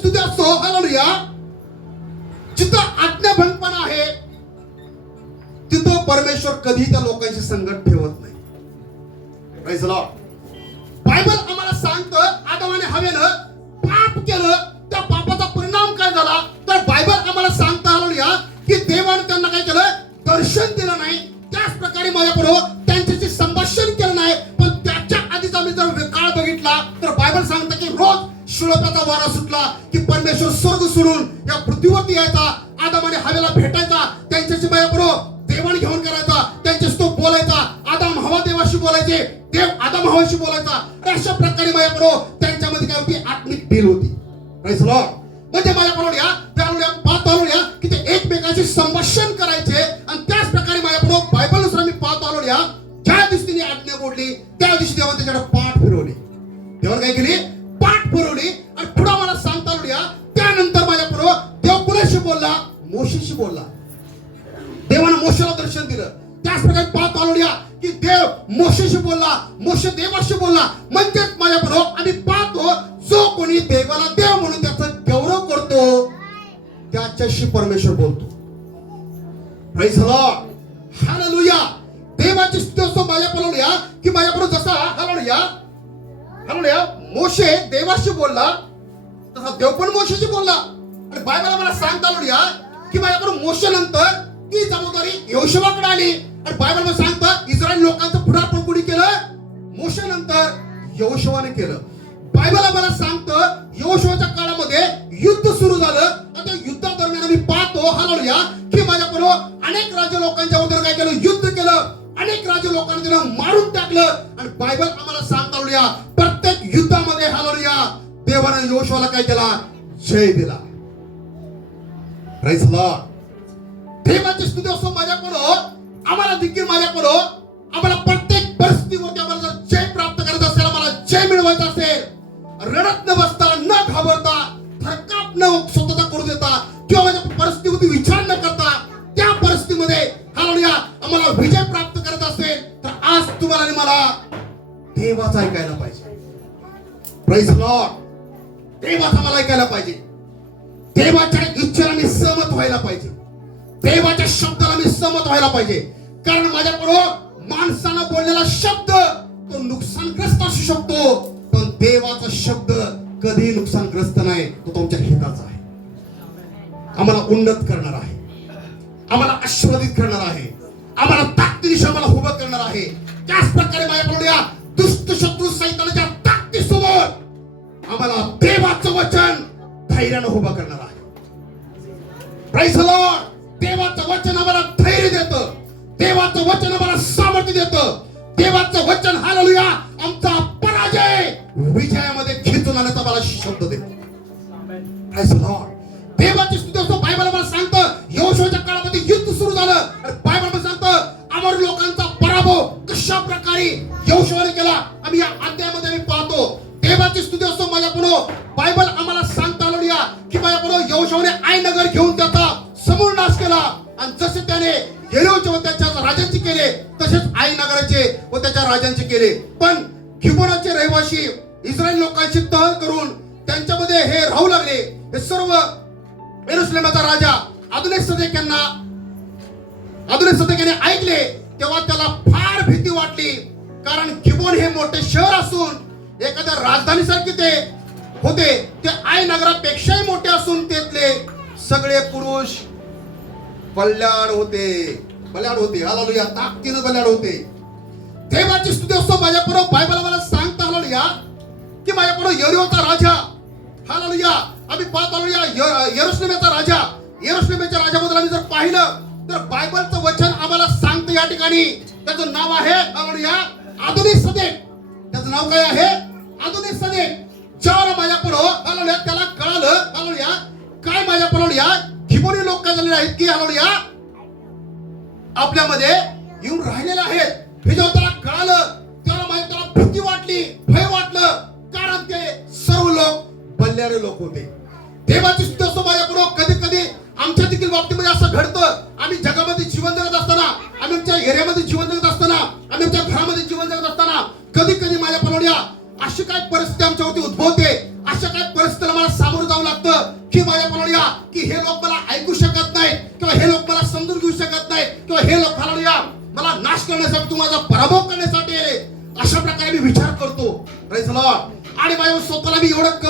स्तुती असतो हालेलुया जिथं आज्ञाभंगपणा आहे तिथं परमेश्वर कधी त्या लोकांची संगत ठेवत नाही. बायबल आम्हाला सांगतं आदमाने हवेनं पाप केलं की परमेश्वर स्वर्ग सोडून या पृथ्वीवरती यायचा आदमाने हवेला भेटायचा त्यांच्याशी माझ्याबरोबर देवाण घेऊन करायचा त्यांच्याशी तो बोलायचा आदम हवा देवाशी बोलायचे देव आदम हवाशी बोलायचा. अशा प्रकारे माझ्याबरोबर त्यांच्यामध्ये काय होती? आत्मिक डील होती. म्हणजे माझ्या बरोबर म्हणजे या त्यामुळे पाहत आलो या की ते एकमेकांशी संभाषण करायचे आणि त्याच प्रकारे माझ्याबरोबर बायबलनुसार मी पाहत आलो या ज्या दिवशी तिने आज्ञा बोलली त्या दिवशी देवा त्याच्याकडे पाठ फिरवली. देवाने काय केली? मोशीशी बोलला. देवानं मोशेला दर्शन दिलं. त्याच प्रकारे पाहत आलो या की देव मोशेशी बोलला मोशे देवाशी बोलला. म्हणजेच माझ्या बरोबर आम्ही पाहतो जो कोणी देवाला देव म्हणून त्याचा गौरव करतो त्याच्याशी परमेश्वर बोलतो. Praise देवाची स्तुती असतो माझ्या बरोबर की माझ्या बरोबर जसा हालेलुया हालेलुया मोशे देवाशी बोलला तसा देव पण मोशेशी बोलला. आणि बायबल मला सांगता आलो या की माझ्याकडून मोशे नंतर ती जबाबदारी योशवाकडे आली. आणि बायबल सांगतं इस्रायल लोकांचं पुढारपण कोणी केलं? मोशे नंतर योशवाने केलं. बायबल आम्हाला सांगतं योशवाच्या काळामध्ये युद्ध सुरू झालं. आणि त्या युद्धादरम्यान आम्ही पाहतो हालवूया की माझ्याकडून अनेक राज्य लोकांच्या वतीनं काय केलं? युद्ध केलं. अनेक राज्य लोकांना तिनं मारून टाकलं. आणि बायबल आम्हाला सांगता प्रत्येक युद्धामध्ये हालवूया देवानं योशवाला काय केला? जय दिला. Praise the Lord. देवाची स्तुती असो माझ्याकडं आम्हाला देखील माझ्याकडं आम्हाला प्रत्येक परिस्थितीवरती आम्हाला जर जय प्राप्त करायचं असेल आम्हाला जय मिळवायचं असेल रडत न बसता न घाबरता थकाप न स्वतःचा करू देता किंवा माझ्या परिस्थितीवरती विचार न करता त्या परिस्थितीमध्ये हालूया आम्हाला विजय प्राप्त करत असेल तर आज तुम्हाला आणि मला देवाचा ऐकायला पाहिजे. प्रेस लॉर्ड देवाचा मला ऐकायला पाहिजे. व्हायला पाहिजे. देवाच्या शब्दाला मी सहमत व्हायला पाहिजे. कारण माझ्याकडं माणसानं बोललेला शब्द तो नुकसानग्रस्त असू शकतो पण देवाचा शब्द कधी नुकसानग्रस्त नाही. तो तुमच्या हिताचा आहे. आम्हाला उन्नत करणार आहे. आम्हाला आशीर्वादित करणार आहे. आम्हाला ताकदीशी आम्हाला उभं करणार आहे. त्याच प्रकारे माझ्याकडून या दुष्ट शत्रू सैतानाच्या ताकदीसोबत आम्हाला देवाचं वचन धैर्यानं उभं करणार आहे. देवाचं वचन आम्हाला धैर्य देत. देवाचं वचन आम्हाला सामर्थ्य देत. देवाचं वचन हालूया आमचा पराजय विजयामध्ये खेचून आणण्याचा मला शब्द देतो. देवाची स्तुती असतो बायबल मला सांगतं योशोच्या काळामध्ये युद्ध सुरू झालं. बायबल मला सांगतं अमर लोकांचा पराभव कशा प्रकारे योशोने केला आम्ही या अध्यायामध्ये आम्ही पाहतो. देवाची स्तुती असतो माझ्याकडून बायबल आम्हाला सांगता आलो की की माझ्याकडून योशोने आय नगर घेऊन राजांचे केले. पण किबोनाचे रहिवासी इस्रायल लोकांची तह करून त्यांच्यामध्ये हे राहू लागले. हे सर्व एरुसलेमाचा राजा आधुनिक सदैक यांना आधुनिक सदैक ऐकले तेव्हा त्याला फार भीती वाटली. कारण किबोन हे मोठे शहर असून एखाद्या राजधानीसारखे ते होते. ते आय नगरापेक्षाही मोठे असून तेथले सगळे पुरुष बल्याड होते. बल्याड होते. हालालुया. ताकदीनं बल्याड होते. देवाची स्तुती असतो माझ्याबरोबर बायबल मला सांगता हालालुया की माझ्याकडे यरिओचा राजा. हालालुया आम्ही पाहत आलो या य- यरुशलेमेचा राजा. यरुशलेमेच्या राजाबद्दल आम्ही जर पाहिलं तर बायबलचं वचन आम्हाला सांगतं या ठिकाणी. त्याचं नाव आहे हालेलुया आधुनिक सदेन त्याचं नाव काय आहे? आधुनिक सदेक ज्यावेळेला माझ्याकडं हालेलुया त्याला कळालं हालेलुया काय माझ्या माझ्याकडं या? खिबोनी लोक काय झालेले आहेत की हालेलुया आपल्यामध्ये बलणारे लोक होते. देवाची सुद्धा समाजापूर्वक कधी कधी आमच्या देखील बाबतीमध्ये असं घडतं. आम्ही जगामध्ये जीवन जगत असताना आम्ही आमच्या एरियामध्ये जीवन जगत असताना आम्ही आमच्या घरामध्ये जीवन जगत असताना कधी कधी माझ्या पलोड्या अशी काय परिस्थिती आमच्यावरती उद्भवते अशा काय परिस्थितीला मला सामोरं जावं लागतं की माझ्या पलोड्या की हे लोक मला ऐकू शकत नाहीत किंवा हे लोक मला समजून घेऊ शकत नाहीत किंवा हे लोक मला नाश करण्यासाठी तू माझा पराभव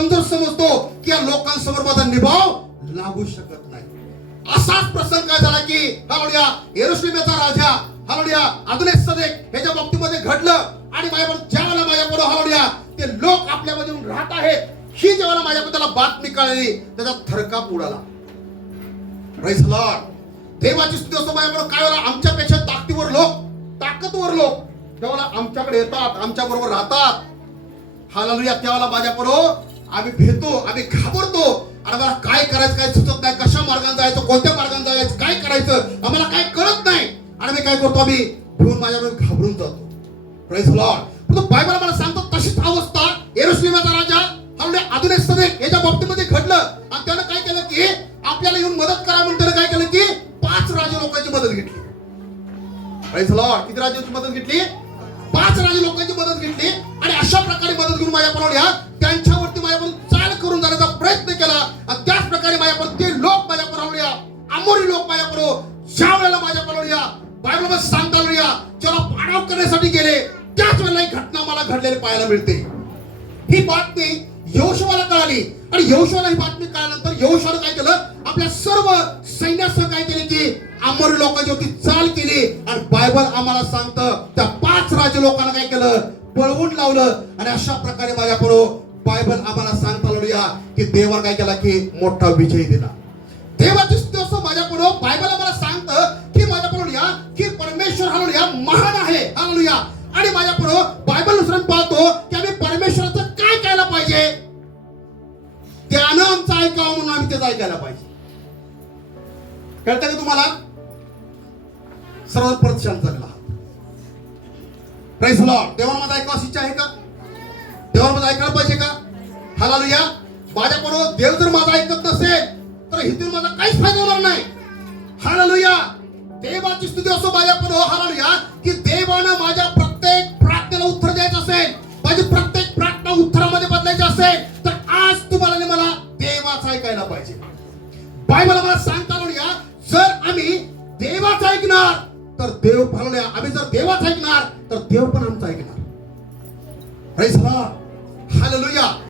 कमजोर समजतो की या लोकांसमोर माझा निभाव लागू शकत नाही. असाच प्रसंग काय झाला की हालोडिया येरुशलेमेचा राजा हालोडिया आधुनिक सदेक ह्याच्या बाबतीमध्ये घडलं आणि माझ्या ज्या वेळेला माझ्याबरोबर हालोडिया ते लोक आपल्यामध्ये येऊन राहत आहेत. ही जेव्हा माझ्याबद्दल बातमी कळली त्याचा थरकाप उडाला देवाची स्तुती असतो माझ्याबरोबर काय वेळेला आमच्यापेक्षा ताकदीवर लोक ताकदवर लोक जेव्हा आमच्याकडे येतात आमच्या बरोबर राहतात. हा लागू या त्यावेळेला माझ्याबरोबर आम्ही भेटतो आम्ही घाबरतो. आणि आम्हाला काय करायचं काय सुचत नाही कशा मार्गाने जायचं कोणत्या मार्गाने जायचं काय करायचं आम्हाला काय कळत नाही. आणि मी काय करतो आम्ही भिवून माझ्याबरोबर घाबरून जातो. बायबल मला सांगतो तशीच अवस्था एरोस्लिमाचा राजा हालेलुया आधुनिक सदे याच्या बाबतीमध्ये घडलं. आणि त्यानं काय केलं की आपल्याला येऊन मदत करा म्हणून त्यानं काय केलं की पाच राजे लोकांची मदत घेतली. किती राजांची मदत घेतली? यहोशुवाला आणि यहोशुवाला ही बातमी कळल्यानंतर यहोशुवाला काय केलं? आपल्या सर्व सैन्यासह काय केले की अमर लोकांची होती चाल केली. आणि बायबल आम्हाला सांगतं त्या पाच राज्य लोकांना काय केलं? पळवून लावलं. आणि अशा प्रकारे माझ्याकडं बायबल आम्हाला सांगता लावूया की देवर काय केला की मोठा विजय दिला. देवाची ऐकावं ऐकायला पाहिजे. कळतं का तुम्हाला? सर्वात परत शांत झालेला प्रेस लॉर्ड देवाला माझा इच्छा आहे का? देवामध्ये माझं ऐकायला पाहिजे का? हालालुया माझ्याकडून देव जर माझा ऐकत नसेल तर हिंदू माझा काहीच फायदा होणार नाही. हालालुया देवाची स्तुती असो माझ्याकडून हालालुया या ऐकायला पाहिजे. बायबल मला सांगता या जर आम्ही देवाचं ऐकणार तर देव फलवल्या आम्ही जर देवाचं ऐकणार तर देव पण आमचं ऐकणार. हालेलुया